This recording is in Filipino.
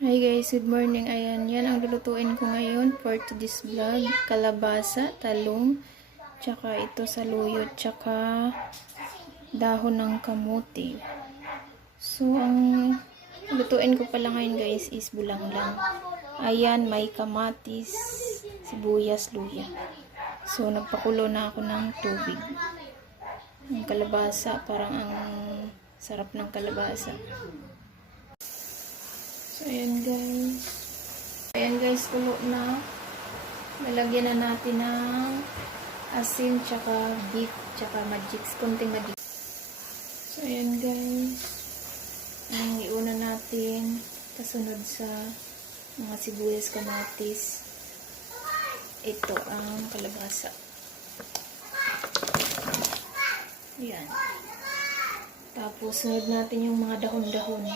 Hi guys, good morning. Ayan, yan ang lulutuin ko ngayon for today's vlog. Kalabasa, talong, tsaka ito saluyot, tsaka dahon ng kamuti. So, ang lutuin ko pala ngayon guys is bulang lang. Ayan, may kamatis, sibuyas, luya. So, nagpakulo na ako ng tubig. Ang kalabasa, parang ang sarap ng kalabasa. So, ayan guys, kulo na. Lalagyan na natin ng asin, tsaka beef, tsaka magics, konting magics. So, ayan guys. Ang iuna natin, kasunod sa mga sibuyas, kamatis. Ito ang kalabasa. Ayan. Tapos, sunod natin yung mga dahon-dahon.